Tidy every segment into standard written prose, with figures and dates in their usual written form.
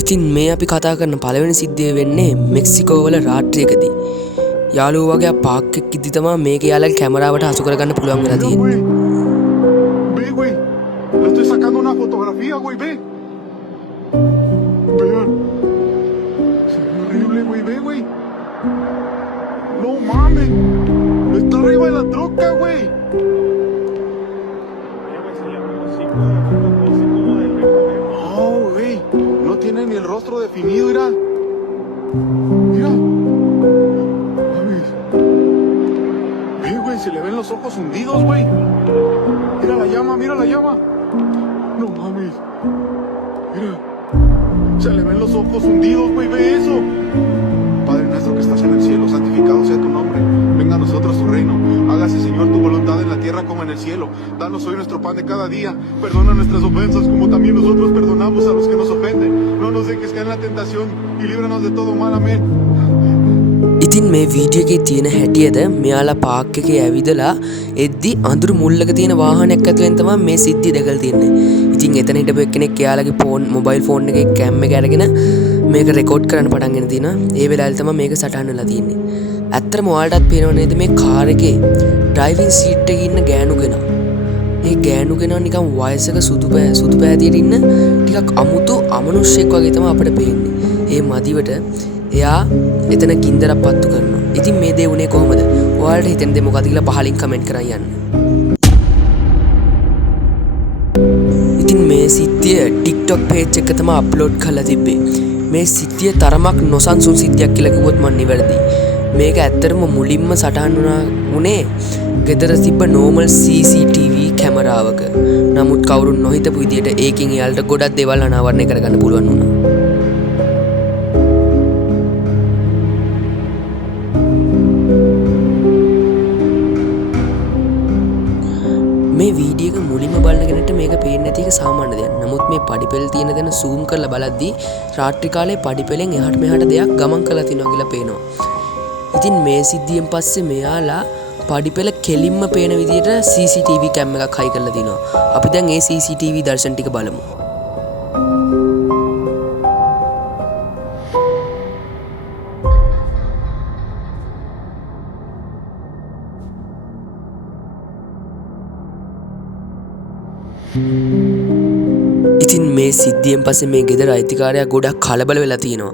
ඉතින් මේ අපි කතා කරන පළවෙනි සිද්ධිය වෙන්නේ මෙක්සිකෝ වල රාත්‍රියකදී. යාළුවෝ වගේ පාක් එකක ඉද්දි තමයි මේක යාළුවගේ කැමරාවට හසු කරගන්න පුළුවන් වෙලා තියෙන්නේ. Ve, güey. Le estoy sacando una fotografía, güey, ve. Vean. Se ve horrible, güey, ve, güey. No mames. Está arriba de la troca, güey. Oh, güey. No tiene ni el rostro definido, mira. Mira. Mames. Ve, güey, se le ven los ojos hundidos, güey. Mira la llama, mira la llama. No mames. Mira. Se le ven los ojos hundidos, güey, ve eso. Padre nuestro que estás en el cielo, santificado sea tu nombre. Venga a nosotros tu reino. Hágase, Señor, tu voluntad en la tierra como en el cielo. Danos hoy nuestro pan de cada día. Perdona nuestras ofensas como también nosotros perdonamos a los que nos ofenden. No nos dejes caer en la tentación y líbranos de todo mal. Amén. ඉතින් මේ video එකේ තියෙන හැටියද මෙයාලා Park එකේ ඇවිදලා එද්දි අඳුරු මුල්ලක තියෙන වාහනයක් ඇතුලෙන් තමයි මේ සිද්ධිය දැකලා තියන්නේ. ඉතින් එතන හිටපු එක්කෙනෙක් එයාලගේ මොබයිල් ෆෝන් එකේ කැම් එක අරගෙන මේක රෙකෝඩ් කරන්න පටන් ගෙන තිනවා. ඒ වෙලාවේ තමයි මේක සටහන් වෙලා තියෙන්නේ. ඇත්තටම ඔයාලටත් පේනව නේද මේ කාර් එකේ ඩ්‍රයිවිං සීට් එකේ ඉන්න ගෑනු කෙනා. ඒ ගෑනු කෙනා නිකන් වයසක සුදු පෑතියට ඉන්න ටිකක් අමුතු අමනුෂ්‍යෙක් වගේ තමයි අපිට පේන්නේ. ඒ මදිවට එයා එතන ගින්දරක් පත්තු කරනවා. ඉතින් මේ දේ උනේ කොහොමද? ඔයාලට හිතෙන දේ මොකක්ද කියලා පහලින් කමෙන්ට් කරන් යන්න. ඉතින් මේ සිද්ධිය TikTok page එක තමයි අප්ලෝඩ් කරලා තිබ්බේ. මේ සිද්ධිය තරමක් නොසන්සුන් සිද්ධියක් කියලා කිව්වොත් මම නිවැරදි. මේක ඇත්තටම මුලින්ම සටහන් වුණේ ගෙදර තිබ්බ normal CCTV කැමරාවක. නමුත් කවුරුන් නොහිතපු විදියට ඒකෙන් එයාලට ගොඩක් දේවල් අනාවරණය කරගන්න පුළුවන් වුණා. මේ වීඩියෝ එක මුලින්ම බලන කෙනෙක්ට මේක පේන්නේ නැති එක සාමාන්‍ය දෙයක්. නමුත් මේ පඩිපෙළ තියෙන දන zoom කරලා බලද්දී රාත්‍රී කාලේ පඩිපෙළෙන් එහාට මෙහාට දෙයක් ගමන් කරලා තිනවා කියලා පේනවා. ඉතින් මේ සිද්ධියෙන් පස්සේ මෙයාලා පඩිපෙළ කෙලින්ම පේන විදිහට CCTV කැම් එකක් හයි කරලා තිනවා. අපි දැන් ඒ CCTV දර්ශන ටික බලමු. ඉතින් මේ සිද්ධියෙන් පස්සේ මේ ගෙදර අයිතිකාරයා ගොඩක් කලබල වෙලා තියෙනවා.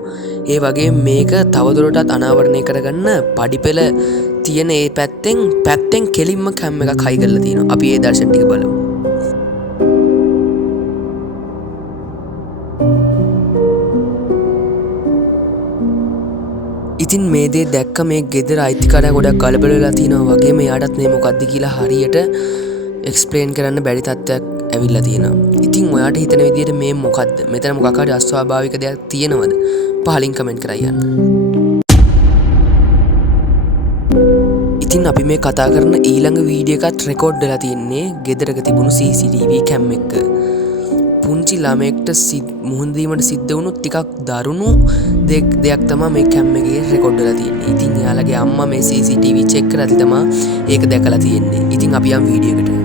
ඒ වගේ මේක තවදුරටත් අනාවරණය කරගන්න පඩිපෙළ තියෙන ඒ පැත්තෙන් කෙලින්ම කැම් එකක් හයි කරලා තියෙනවා. අපි ඒ දර්ශන ටික බලමු. ඉතින් මේ දේ දැක්ක මේ ගෙදර අයිතිකාරයා ගොඩක් කලබල වෙලා තියෙනවා වගේ මෙයාටත් මේ මොකද්ද කියලා හරියට එක්ස්ප්ලේන් කරන්න බැරි තත්ත්වයක් ඇවිල්ලා තියෙනවා. ඉතින් ඔයාට හිතන විදිහට මේ මොකද්ද? මෙතන මොකක් හරි අස්වාභාවික දෙයක් තියෙනවද? පහලින් කමෙන්ට් කරලා යන්න. ඉතින් අපි මේ කතා කරන ඊළඟ වීඩියෝ එකත් රෙකෝඩ් වෙලා තියෙන්නේ ගෙදරක තිබුණු CCTV කැම් එක. පුංචි ළමයෙක්ට මුහුණ දීමට සිද්ධ වුණු ටිකක් දරුණු දෙයක් තමයි මේ කැම් එකේ රෙකෝඩ් වෙලා තියෙන්නේ. ඉතින් එයාලගේ අම්මා මේ CCTV චෙක් කරලා තමයි ඒක දැකලා තියෙන්නේ. ඉතින් අපි යම් වීඩියෝ එකට.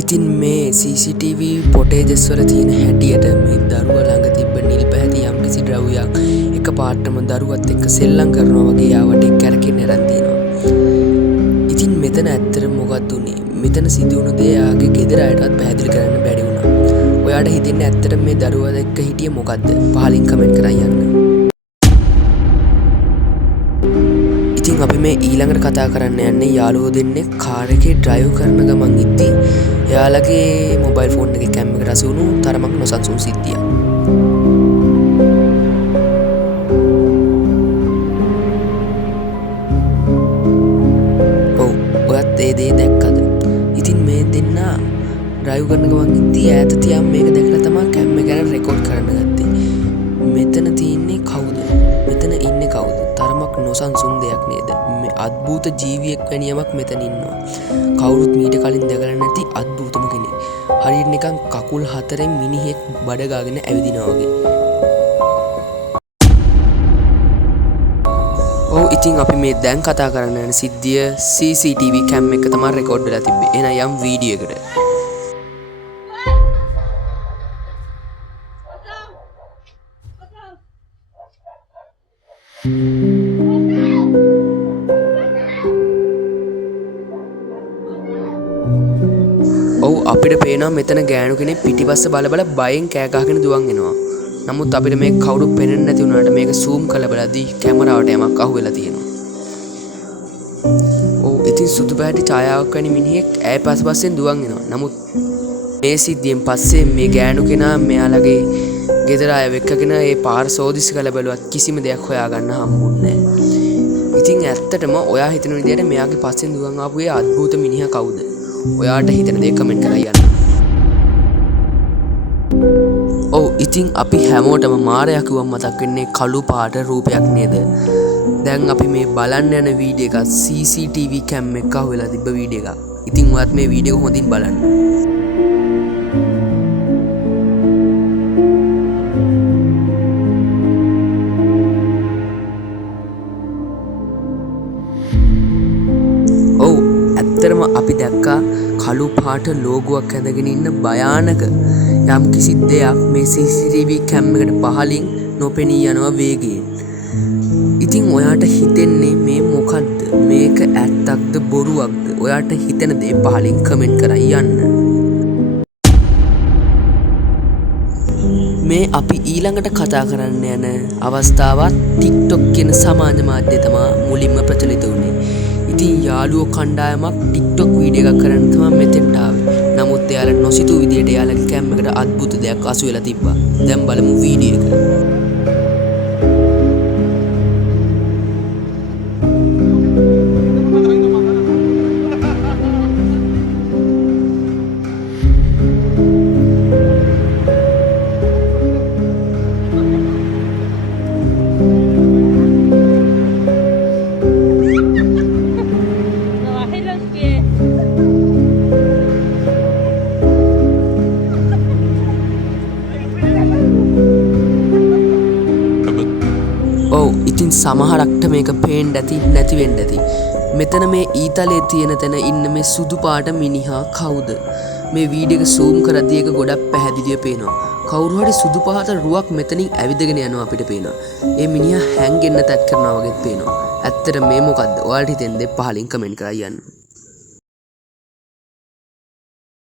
ඉතින් මේ CCTV ෆොටේජස් වල තියෙන හැටියට මේ දරුවා ළඟ තිබ්බ නිල් පැහැති යම්කිසි ද්‍රව්‍යයක් එක පාටම දරුවත් එක්ක සෙල්ලම් කරනවා වගේ යාවට කැරකෙන්න යන තියෙනවා. ඉතින් මෙතන ඇත්තටම මොකක්ද උනේ? මෙතන සිදු වුණ දේ යාගේ ගෙදර අයටවත් පැහැදිලි කරන්න බැරි වුණා. ඔයාට හිතෙන්නේ ඇත්තටම මේ දරුවා එක්ක හිටියේ මොකද්ද? පහලින් කමෙන්ට් කරන් යන්න. ඉතින් අපි මේ ඊළඟට කතා කරන්න යන්නේ යාළුවෝ දෙන්නේ කාර් එකේ ඩ්‍රයිව් කරන ගමන් ඉද්දි එයාලගේ මොබයිල් ෆෝන් එකේ කැම් එක රස වුණු තරමක් නොසන්සුන් සිද්ධියක්. ඔව් ඔයත් ඒ දේ දැක්කද? ඉතින් මේ දෙන්නා ඩ්‍රයිව් කරන ගමන් ඉද්දී ඈත තියාම මේක දැකලා තමයි කැම් එක ගැන රෙකෝඩ් කරන්න ගත්තේ. මෙතන තියෙන්නේ කවුද? මෙතන ඉන්නේ කවුද? තරමක් නොසන්සුන් දෙයක් නේද? මේ අద్භූත ජීවියෙක් වැනි යමක් මෙතන ඉන්නවා. කවුරුත් මීට කලින් දැකලා නැති අద్භූතම කෙනෙක්. හරියට නිකන් කකුල් හතරෙන් මිනිහෙක් බඩ ගාගෙන ඇවිදිනවා වගේ. ඔව් ඉතින් අපි මේ දැන් කතා කරන්න යන සිද්ධිය CCTV කැම් එක තමයි රෙකෝඩ් වෙලා තිබ්බේ. එහෙනම් යම් වීඩියෝ එකට. ඔව් අපිට පේනවා මෙතන ගෑනු කෙනෙක් පිටිපස්ස බල බයෙන් කෑ ගහගෙන දුවන් එනවා. නමුත් අපිට මේක කවුරුත් පේන්නේ නැති වුණාට මේක zoom කරලා බලද්දී කැමරාවට යමක් අහුවෙලා තියෙනවා. ඔව් ඉතින් සුදු පැහැති ඡායාවක් වැනි මිනිහෙක් ඈ පස්සෙන් දුවන් එනවා. නමුත් මේ සිද්ධියෙන් පස්සේ මේ ගෑනු කෙනා මෙයාලගේ ගෙදර අය වෙක්කගෙන ඒ පාර සෝදිසි කරලා බැලුවත් කිසිම දෙයක් හොයාගන්න හම්බුන්නේ නැහැ. ඉතින් ඇත්තටම ඔයා හිතන විදිහට මෙයාගේ පස්සෙන් දුවන් ආපු ඒ අద్භූත මිනිහා කවුද? ඔයාට හිතන දේ කමෙන්ට් කරලා යන්න. ඔව් ඉතින් අපි හැමෝටම මාරයා කිව්වම මතක් වෙන්නේ කළු පාට රූපයක් නේද? දැන් අපි මේ බලන්න යන වීඩියෝ එක CCTV කැම් එක අහුවෙලා තිබ්බ වීඩියෝ එකක්. ඉතින් ඔයත් මේ වීඩියෝ එක හොඳින් බලන්න. ඔව් ඇත්තටම අපි දැක්කා කළු පාට ලෝගුවක් ඇඳගෙන ඉන්න භයානක යම් කිසි දෙයක් මේ CCTV කැම් එකට පහලින් නොපෙනී යනවා වේගයෙන්. ඉතින් ඔයාට හිතෙන්නේ මේ මොකද්ද? මේක ඇත්තක්ද බොරුවක්ද? ඔයාට හිතෙන දේ පහලින් කමෙන්ට් කරලා යන්න. මේ අපි ඊළඟට කතා කරන්න යන අවස්ථාවත් TikTok කියන සමාජ මාධ්‍ය තමයි මුලින්ම ප්‍රචලිත වුණේ. ඉතින් යාළුවෝ කණ්ඩායමක් TikTok වීඩියෝ එකක් කරන්න තමයි මෙතෙන්ට ආවේ. නමුත් එයාලා නොසිතූ විදියට එයාලගේ කැම් එකට අద్భుත දෙයක් අසු වෙලා තිබ්බා. දැන් බලමු වීඩියෝ එක. ඔව් ඉතින් සමහරක්ට මේක පේන්න ඇති නැති වෙන්න ඇති. මෙතන මේ ඊතලයේ තියෙන තැන ඉන්න මේ සුදු පාට මිනිහා කවුද? මේ වීඩියෝ එක zoom කරද්දී ඒක ගොඩක් පැහැදිලිව පේනවා. කවුරු හරි සුදු පාට රුවක් මෙතනින් ඇවිදගෙන යනවා අපිට පේනවා. ඒ මිනිහා හැංගෙන්න තත් කරනවා වගේ පේනවා. ඇත්තට මේ මොකද්ද? ඔයාලට හිතෙන්නේ පහලින් කමෙන්ට් කරලා යන්න.